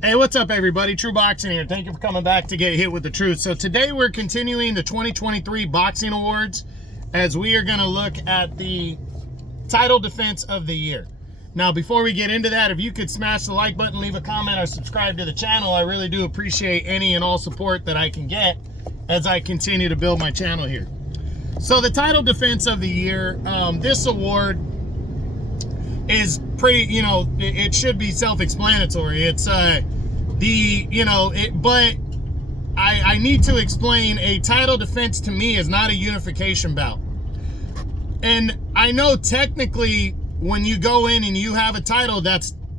Hey, what's up, everybody? True Boxing here. Thank you for coming back to get hit with the truth. So today we're continuing the 2023 Boxing Awards as we are going to look at the title defense of the year. Now, before we get into that, if you could smash the like button, leave a comment, or subscribe to the channel, I really do appreciate any and all support that I can get as I continue to build my channel here. So the title defense of the year, this award is pretty, it should be self-explanatory. It's but I need to explain, a title defense to me is not a unification bout. And I know technically when you go in and you have a title,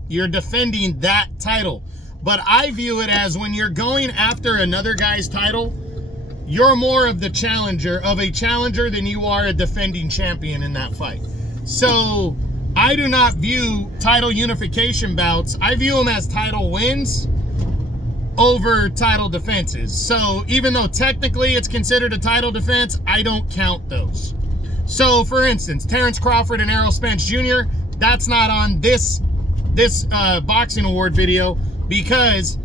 you're defending that title. But I view it as when you're going after another guy's title, you're more of the challenger than you are a defending champion in that fight. So I do not view title unification bouts. I view them as title wins over title defenses. So even though technically it's considered a title defense, I don't count those. So for instance, Terrence Crawford and Errol Spence Jr., that's not on this boxing award video because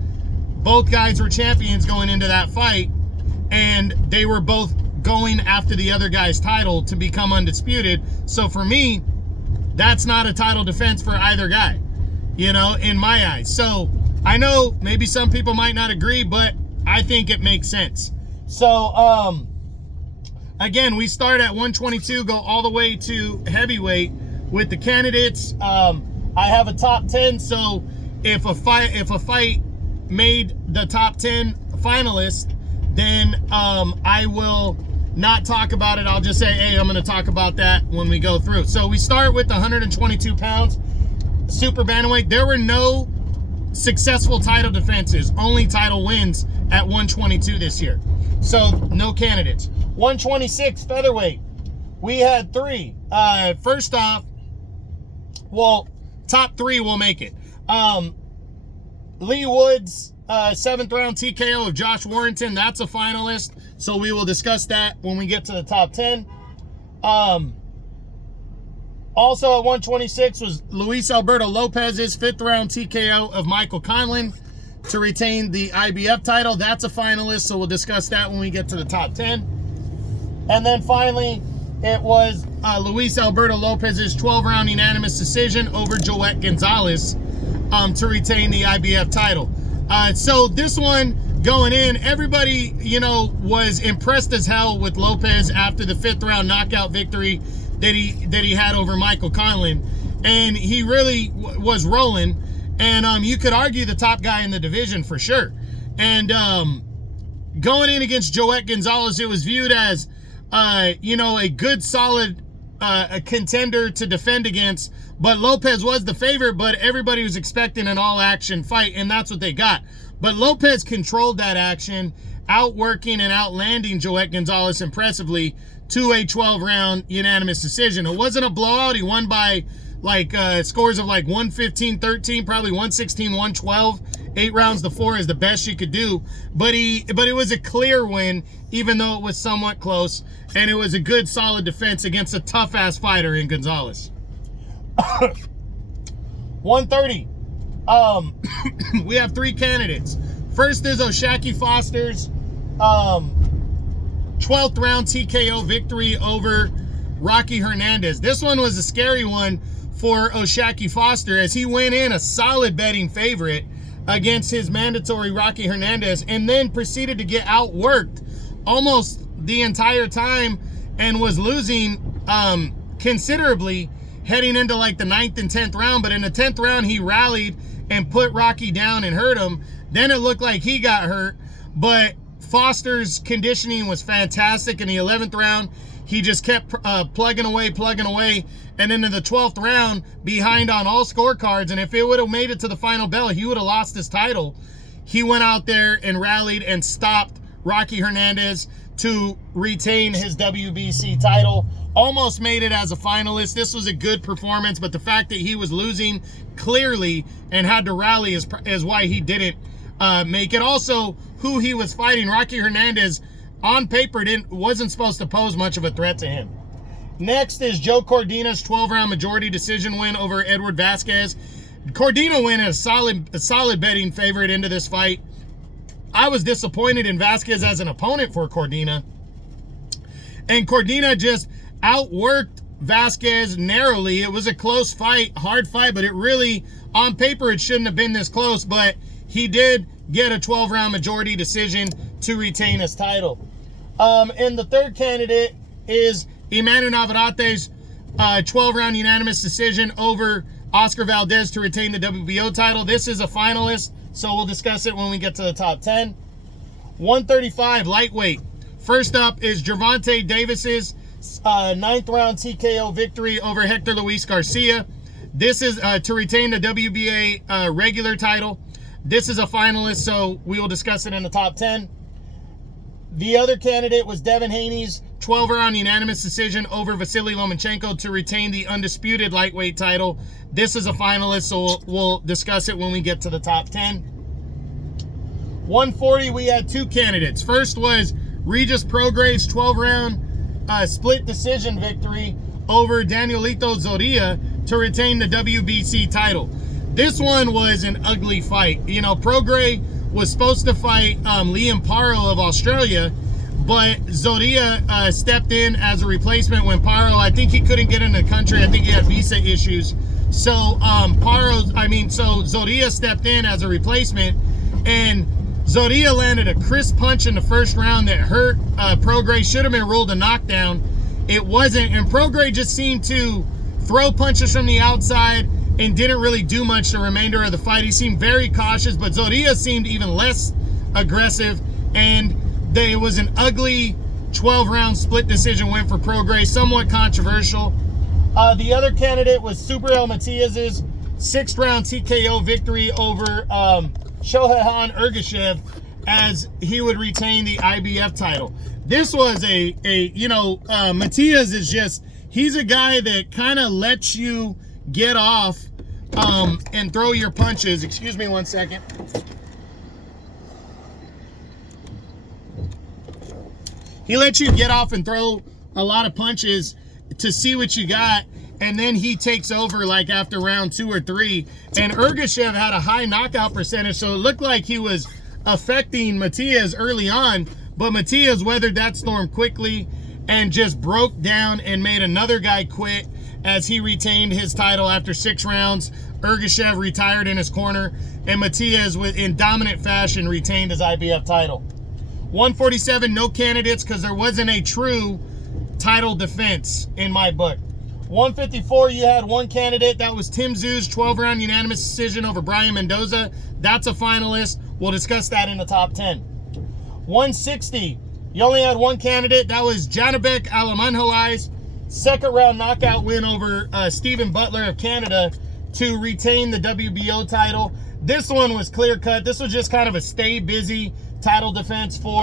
both guys were champions going into that fight and they were both going after the other guy's title to become undisputed. So for me, that's not a title defense for either guy, in my eyes. So I know maybe some people might not agree, but I think it makes sense. So, again, we start at 122, go all the way to heavyweight with the candidates. I have a top 10. So if a fight made the top 10 finalists, then I will not talk about it. I'll just say, hey, I'm going to talk about that when we go through. So we start with the 122 pounds super bantamweight. There were no successful title defenses, only title wins at 122 this year. So no candidates. 126 featherweight, we had three. First off, top three will make it. Lee Woods, 7th round TKO of Josh Warrington, that's a finalist. So we will discuss that when we get to the top 10. Also at 126 was Luis Alberto Lopez's 5th round TKO of Michael Conlan to retain the IBF title. That's a finalist, so we'll discuss that when we get to the top 10. And then finally, it was Luis Alberto Lopez's 12 round unanimous decision over Joet Gonzalez to retain the IBF title. So this one going in, everybody, was impressed as hell with Lopez after the 5th round knockout victory that he had over Michael Conlan, and he really was rolling. And you could argue the top guy in the division for sure. And going in against Joet Gonzalez, it was viewed as a good solid a contender to defend against. But Lopez was the favorite, but everybody was expecting an all-action fight, and that's what they got. But Lopez controlled that action, outworking and outlanding Joet Gonzalez impressively to a 12-round unanimous decision. It wasn't a blowout. He won by scores of 115-13, probably 116-112. 8 rounds to 4 is the best you could do. But it was a clear win, even though it was somewhat close, and it was a good, solid defense against a tough-ass fighter in Gonzalez. 130. We have three candidates. First is O'Shaquie Foster's 12th round TKO victory over Rocky Hernandez. This one was a scary one for O'Shaquie Foster as he went in a solid betting favorite against his mandatory Rocky Hernandez and then proceeded to get outworked almost the entire time and was losing considerably heading into the 9th and 10th round. But in the 10th round, he rallied and put Rocky down and hurt him. Then it looked like he got hurt, but Foster's conditioning was fantastic. In the 11th round, he just kept plugging away. And then in the 12th round, behind on all scorecards, and if it would have made it to the final bell, he would have lost his title. He went out there and rallied and stopped Rocky Hernandez to retain his WBC title. Almost made it as a finalist. This was a good performance, but the fact that he was losing clearly and had to rally is why he didn't make it. Also, who he was fighting, Rocky Hernandez, on paper wasn't supposed to pose much of a threat to him. Next is Joe Cordina's 12-round majority decision win over Edward Vasquez. Cordina went a solid betting favorite into this fight. I was disappointed in Vasquez as an opponent for Cordina. And Cordina just outworked Vasquez narrowly. It was a close fight, hard fight, but it really, on paper, it shouldn't have been this close. But he did get a 12-round majority decision to retain his title. And the third candidate is Emmanuel Navarrete's 12-round unanimous decision over Oscar Valdez to retain the WBO title. This is a finalist, so we'll discuss it when we get to the top 10. 135 lightweight. First up is Gervonta Davis's 9th round TKO victory over Hector Luis Garcia. This is to retain the WBA regular title. This is a finalist, so we will discuss it in the top 10. The other candidate was Devin Haney's 12-round unanimous decision over Vasily Lomachenko to retain the undisputed lightweight title. This is a finalist, so we'll discuss it when we get to the top 10. 140, we had two candidates. First was Regis Prograves' 12-round split decision victory over Danielito Zorrilla to retain the WBC title. This one was an ugly fight. You know, Prograis was supposed to fight Liam Paro of Australia, but Zorrilla stepped in as a replacement when Paro, I think he couldn't get in the country. I think he had visa issues. So Zorrilla stepped in as a replacement, and Zorrilla landed a crisp punch in the first round that hurt Prograis. Should have been ruled a knockdown. It wasn't, and Prograis just seemed to throw punches from the outside and didn't really do much the remainder of the fight. He seemed very cautious, but Zorrilla seemed even less aggressive, and it was an ugly 12-round split decision win for Prograis, somewhat controversial. The other candidate was Subriel Matias's 6th round TKO victory over Shohei Ergashev as he would retain the IBF title. This was Matias is just, he's a guy that kind of lets you get off and throw your punches. Excuse me one second. He lets you get off and throw a lot of punches to see what you got, and then he takes over like after round 2 or 3. And Ergashev had a high knockout percentage, so it looked like he was affecting Matias early on, but Matias weathered that storm quickly and just broke down and made another guy quit as he retained his title after 6 rounds. Ergashev retired in his corner, and Matias, in dominant fashion, retained his IBF title. 147, no candidates because there wasn't a true title defense in my book. 154, you had one candidate. That was Tim Tszyu's 12-round unanimous decision over Brian Mendoza. That's a finalist. We'll discuss that in the top 10. 160, you only had one candidate. That was Janibek Alamanhalai's 2nd round knockout win over Stephen Butler of Canada to retain the WBO title. This one was clear cut. This was just kind of a stay busy title defense for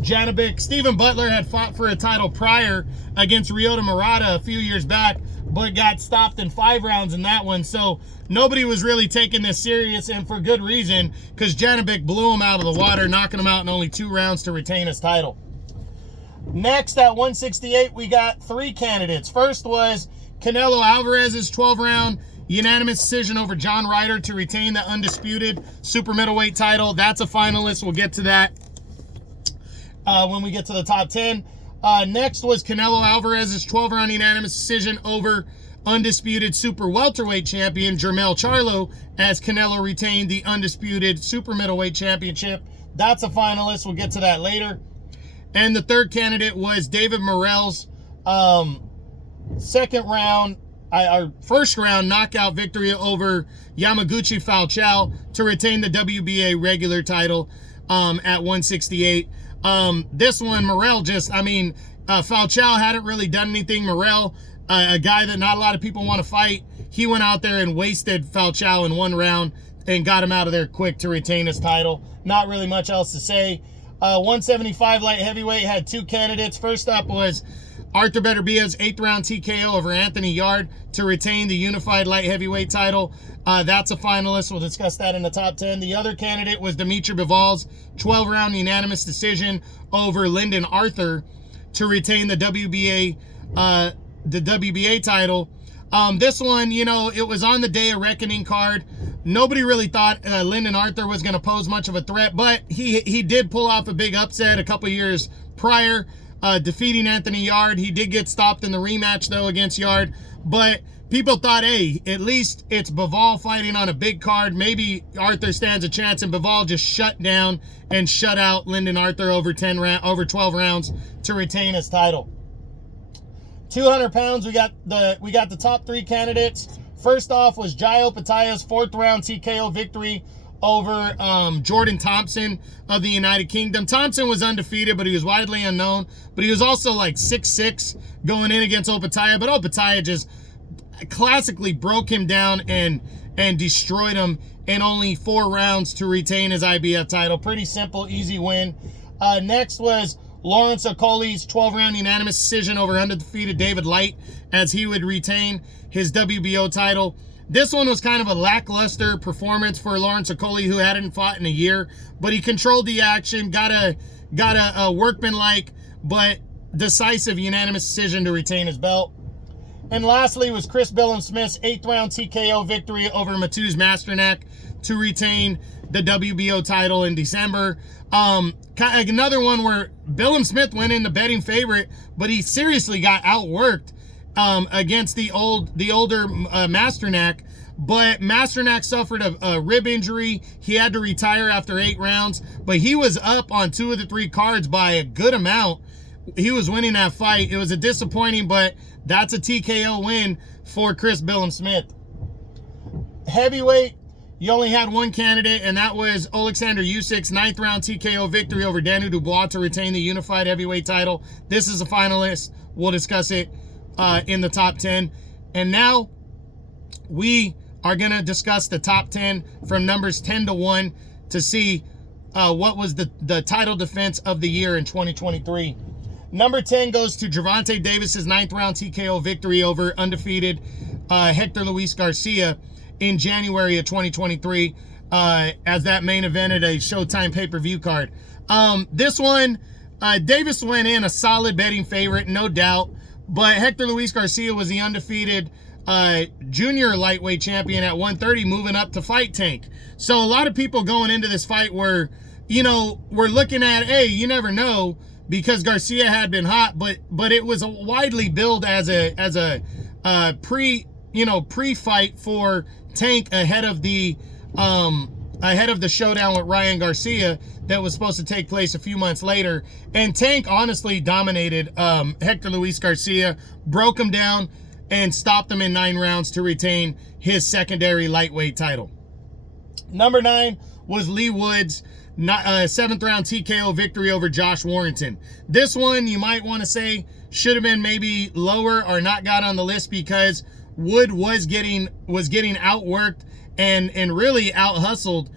Janibek. Stephen Butler had fought for a title prior against Ryota Murata a few years back, but got stopped in 5 rounds in that one. So nobody was really taking this serious, and for good reason, because Janibek blew him out of the water, knocking him out in only 2 rounds to retain his title. Next, at 168, we got 3 candidates. First was Canelo Alvarez's 12-round unanimous decision over John Ryder to retain the undisputed super middleweight title. That's a finalist. We'll get to that when we get to the top 10. Next was Canelo Alvarez's 12-round unanimous decision over undisputed super welterweight champion Jermell Charlo as Canelo retained the undisputed super middleweight championship. That's a finalist. We'll get to that later. And the third candidate was David Morrell's first round knockout victory over Yamaguchi Falcao to retain the WBA regular title at 168. This one, Morrell Falcao hadn't really done anything. Morrell, a guy that not a lot of people want to fight, he went out there and wasted Falcao in 1 round and got him out of there quick to retain his title. Not really much else to say. 175 light heavyweight had 2 candidates. First up was Arthur Beterbiev's 8th round TKO over Anthony Yarde to retain the unified light heavyweight title. That's a finalist. We'll discuss that in the top 10. The other candidate was Dimitri Bivol's 12-round unanimous decision over Lyndon Arthur to retain the WBA title. This one, you know, it was on the Day of Reckoning card. Nobody really thought Lyndon Arthur was going to pose much of a threat, but he did pull off a big upset a couple years prior, defeating Anthony Yarde. He did get stopped in the rematch, though, against Yarde, but people thought, hey, at least it's Bivol fighting on a big card. Maybe Arthur stands a chance, and Bivol just shut down and shut out Lyndon Arthur over 12 rounds to retain his title. 200 pounds, we got the top 3 candidates. First off was Jai Opetaia's 4th round TKO victory over Jordan Thompson of the United Kingdom. Thompson was undefeated, but he was widely unknown. But he was also like 6'6" going in against Opetaia. But Opetaia just classically broke him down and destroyed him in only 4 rounds to retain his IBF title. Pretty simple, easy win. Next was Lawrence Okolie's 12-round unanimous decision over undefeated David Light, as he would retain his WBO title. This one was kind of a lackluster performance for Lawrence Okolie, who hadn't fought in a year, but he controlled the action, got a workmanlike but decisive unanimous decision to retain his belt. And lastly was Chris Billam-Smith's 8th-round TKO victory over Mateusz Masternak to retain the WBO title in December. Another one where Billam-Smith went in the betting favorite, but he seriously got outworked against the older Masternak. But Masternak suffered a rib injury. He had to retire after 8 rounds, but he was up on 2 of the 3 cards by a good amount. He was winning that fight. It was a disappointing, but that's a TKO win for Chris Billam-Smith. Heavyweight, you only had one candidate, and that was Oleksandr Usyk's 9th round TKO victory over Daniel Dubois to retain the unified heavyweight title. This is a finalist. We'll discuss it in the top 10. And now we are going to discuss the top 10 from numbers 10 to 1 to see what was the title defense of the year in 2023. Number 10 goes to Gervonta Davis's 9th round TKO victory over undefeated Hector Luis Garcia in January of 2023 as that main evented a Showtime pay-per-view card. This one, Davis went in a solid betting favorite, no doubt, but Hector Luis Garcia was the undefeated junior lightweight champion at 130, moving up to fight Tank. So a lot of people going into this fight were, we're looking at, hey, you never know, because Garcia had been hot, but it was a widely billed as a pre-fight for Tank ahead of the showdown with Ryan Garcia that was supposed to take place a few months later. And Tank honestly dominated Hector Luis Garcia, broke him down, and stopped him in 9 rounds to retain his secondary lightweight title. Number 9 was Leigh Wood's 7th round TKO victory over Josh Warrington. This one, you might want to say, should have been maybe lower or not got on the list, because Wood was getting outworked and really out-hustled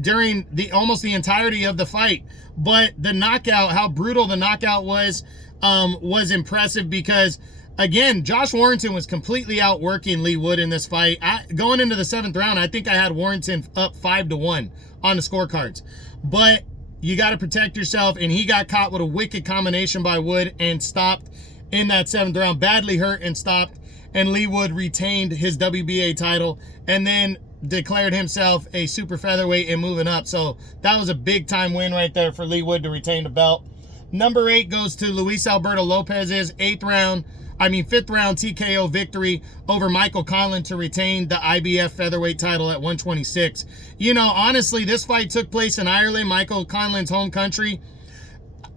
during almost the entirety of the fight. But the knockout, how brutal the knockout was impressive, because again, Josh Warrington was completely outworking Leigh Wood in this fight. Going into the 7th round, I think I had Warrington up 5-1 on the scorecards. But you got to protect yourself, and he got caught with a wicked combination by Wood and stopped in that 7th round, badly hurt and stopped, and Leigh Wood retained his WBA title and then declared himself a super featherweight and moving up. So that was a big time win right there for Leigh Wood to retain the belt. Number 8 goes to Luis Alberto Lopez's 5th round TKO victory over Michael Conlan to retain the IBF featherweight title at 126. Honestly, this fight took place in Ireland, Michael Conlan's home country.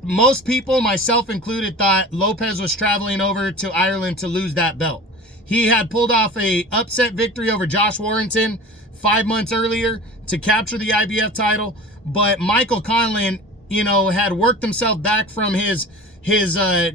Most people, myself included, thought Lopez was traveling over to Ireland to lose that belt. He had pulled off a upset victory over Josh Warrington 5 months earlier to capture the IBF title, but Michael Conlan, had worked himself back from his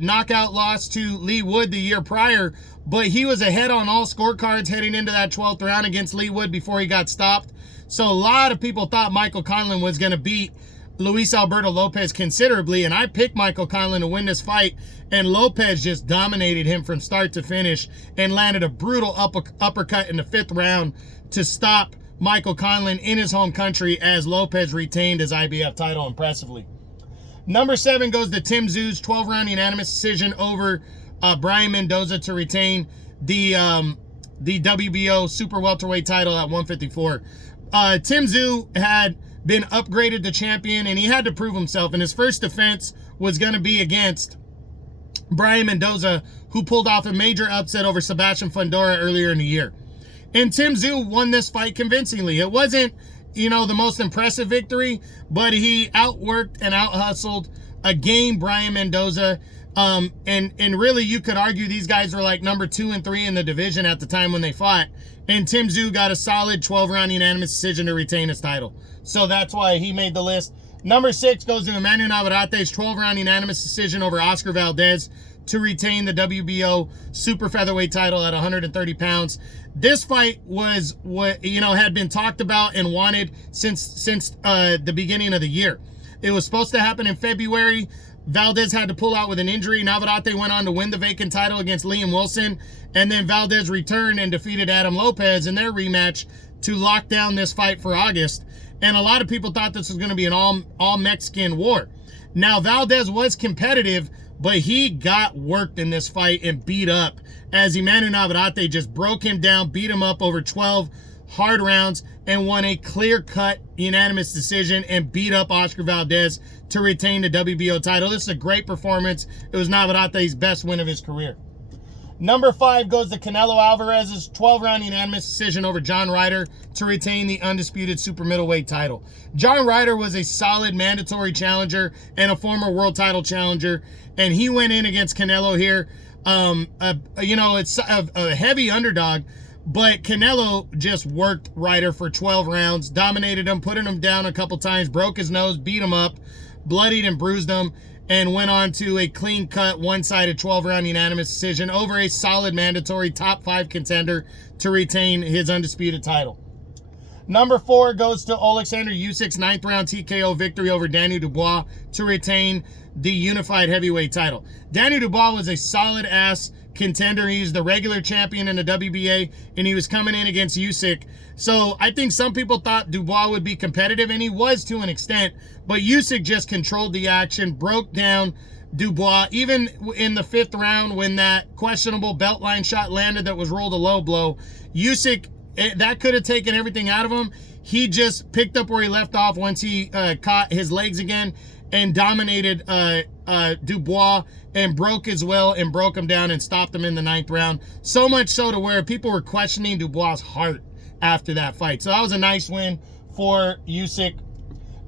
knockout loss to Leigh Wood the year prior, but he was ahead on all scorecards heading into that 12th round against Leigh Wood before he got stopped. So a lot of people thought Michael Conlan was going to beat Luis Alberto Lopez considerably, and I picked Michael Conlan to win this fight, and Lopez just dominated him from start to finish and landed a brutal uppercut in the 5th round to stop Michael Conlan in his home country as Lopez retained his IBF title impressively. Number 7 goes to Tim Tszyu's 12-round unanimous decision over Brian Mendoza to retain the the WBO super welterweight title at 154. Tim Tszyu had been upgraded to champion, and he had to prove himself, and his first defense was going to be against Brian Mendoza, who pulled off a major upset over Sebastian Fundora earlier in the year. And Tim Tszyu won this fight convincingly. It wasn't, the most impressive victory, but he outworked and out-hustled a game Brian Mendoza. And really, you could argue these guys were like number 2 and 3 in the division at the time when they fought. And Tim Tszyu got a solid 12-round unanimous decision to retain his title. So that's why he made the list. Number 6 goes to Emmanuel Navarrete's 12-round unanimous decision over Oscar Valdez to retain the WBO super featherweight title at 130 pounds. This fight was what had been talked about and wanted since the beginning of the year. It was supposed to happen in February. Valdez had to pull out with an injury. Navarrete went on to win the vacant title against Liam Wilson, and then Valdez returned and defeated Adam Lopez in their rematch to lock down this fight for August. And a lot of people thought this was going to be an all Mexican war. Now, Valdez was competitive, but he got worked in this fight and beat up as Emmanuel Navarrete just broke him down, beat him up over 12 hard rounds, and won a clear-cut unanimous decision and beat up Oscar Valdez to retain the WBO title. This is a great performance. It was Navarrete's best win of his career. Number 5 goes to Canelo Alvarez's 12-round unanimous decision over John Ryder to retain the undisputed super middleweight title. John Ryder was a solid mandatory challenger and a former world title challenger, and he went in against Canelo here. It's a heavy underdog, but Canelo just worked Ryder for 12 rounds, dominated him, putting him down a couple times, broke his nose, beat him up, bloodied and bruised him, and went on to a clean-cut, one-sided 12-round unanimous decision over a solid mandatory top 5 contender to retain his undisputed title. Number 4 goes to Alexander Usyk's 9th-round TKO victory over Daniel Dubois to retain the unified heavyweight title. Daniel Dubois was a solid-ass contender. He's the regular champion in the WBA, and he was coming in against Usyk. So I think some people thought Dubois would be competitive, and he was to an extent, but Usyk just controlled the action, broke down Dubois. Even in the 5th round, when that questionable beltline shot landed that was rolled a low blow, Usyk, that could have taken everything out of him. He just picked up where he left off once he caught his legs again and dominated Dubois and broke his will and broke him down and stopped him in the 9th round. So much so to where people were questioning Dubois' heart after that fight. So that was a nice win for Usyk.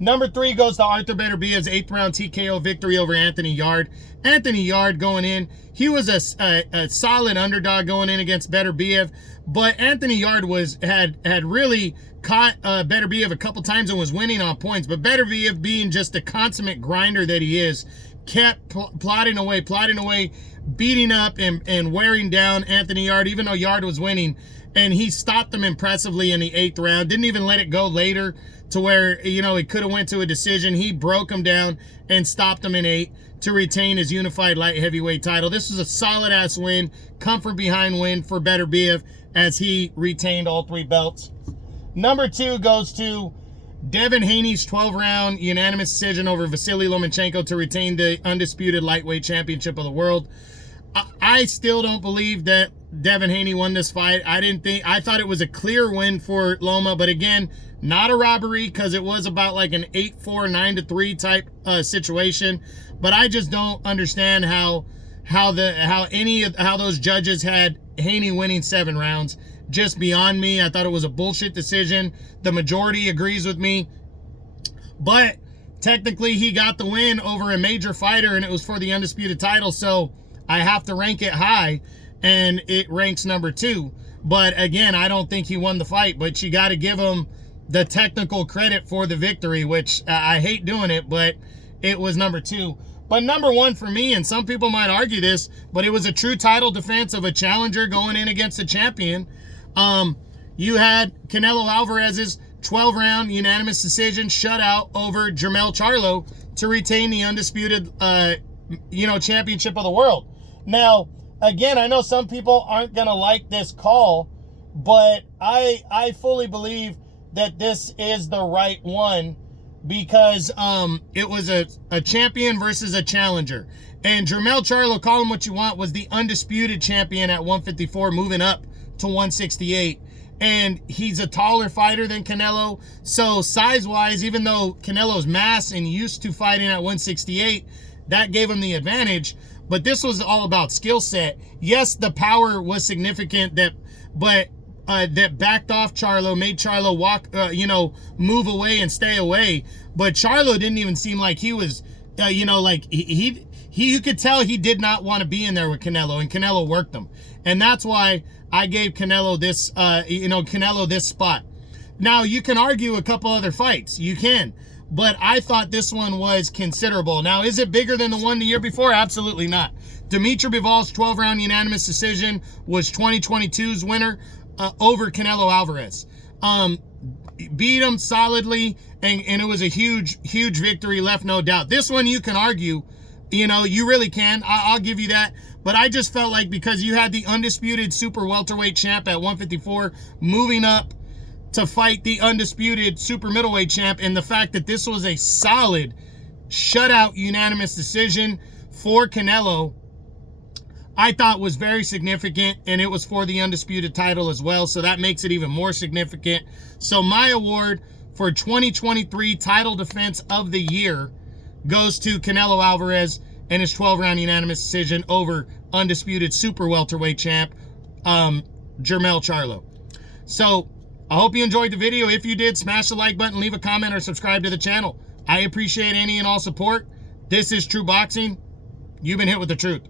Number 3 goes to Arthur Beterbiev's 8th-round TKO victory over Anthony Yarde. Anthony Yarde going in, he was a solid underdog going in against Beterbiev, but Anthony Yarde had really caught Beterbiev a couple times and was winning on points. But Beterbiev, being just the consummate grinder that he is, kept plotting away, beating up and wearing down Anthony Yarde, even though Yarde was winning. And he stopped him impressively in the 8th round. Didn't even let it go later to where, it could have went to a decision. He broke him down and stopped him in 8 to retain his unified light heavyweight title. This was a solid-ass win, comfort behind win for Beterbiev as he retained all 3 belts. Number 2 goes to Devin Haney's 12-round unanimous decision over Vasily Lomachenko to retain the undisputed lightweight championship of the world. I still don't believe that Devin Haney won this fight. I thought it was a clear win for Loma, but again, not a robbery because it was about like an 8-4, 9-3 type situation. But I just don't understand how those judges had Haney winning 7 rounds. Just beyond me. I thought it was a bullshit decision. The majority agrees with me. But technically he got the win over a major fighter, and it was for the undisputed title, so I have to rank it high, and it ranks number 2. But again, I don't think he won the fight, but you got to give him the technical credit for the victory, which I hate doing it, but it was number 2. But number 1 for me, and some people might argue this, but it was a true title defense of a challenger going in against a champion. You had Canelo Alvarez's 12-round unanimous decision shutout over Jermell Charlo to retain the undisputed, championship of the world. Now, again, I know some people aren't going to like this call, but I fully believe that this is the right one because it was a champion versus a challenger. And Jermell Charlo, call him what you want, was the undisputed champion at 154, moving up to 168. And he's a taller fighter than Canelo. So size-wise, even though Canelo's mass and used to fighting at 168, that gave him the advantage. But this was all about skill set. Yes, the power was significant, but that backed off Charlo, made Charlo walk, move away and stay away. But Charlo didn't even seem like he was, like he you could tell he did not want to be in there with Canelo, and Canelo worked him. And that's why I gave Canelo this, Canelo this spot. Now, you can argue a couple other fights. You can. But I thought this one was considerable. Now, is it bigger than the one the year before? Absolutely not. Dimitri Bivol's 12-round unanimous decision was 2022's winner over Canelo Alvarez. Beat him solidly, and it was a huge, huge victory, left no doubt. This one you can argue, you really can. I'll give you that. But I just felt like because you had the undisputed super welterweight champ at 154 moving up to fight the undisputed super middleweight champ, and the fact that this was a solid shutout unanimous decision for Canelo, I thought was very significant, and it was for the undisputed title as well, so that makes it even more significant. So my award for 2023 title defense of the year goes to Canelo Alvarez and his 12-round unanimous decision over undisputed super welterweight champ Jermell Charlo. So I hope you enjoyed the video. If you did, smash the like button, leave a comment, or subscribe to the channel. I appreciate any and all support. This is True Boxing. You've been hit with the truth.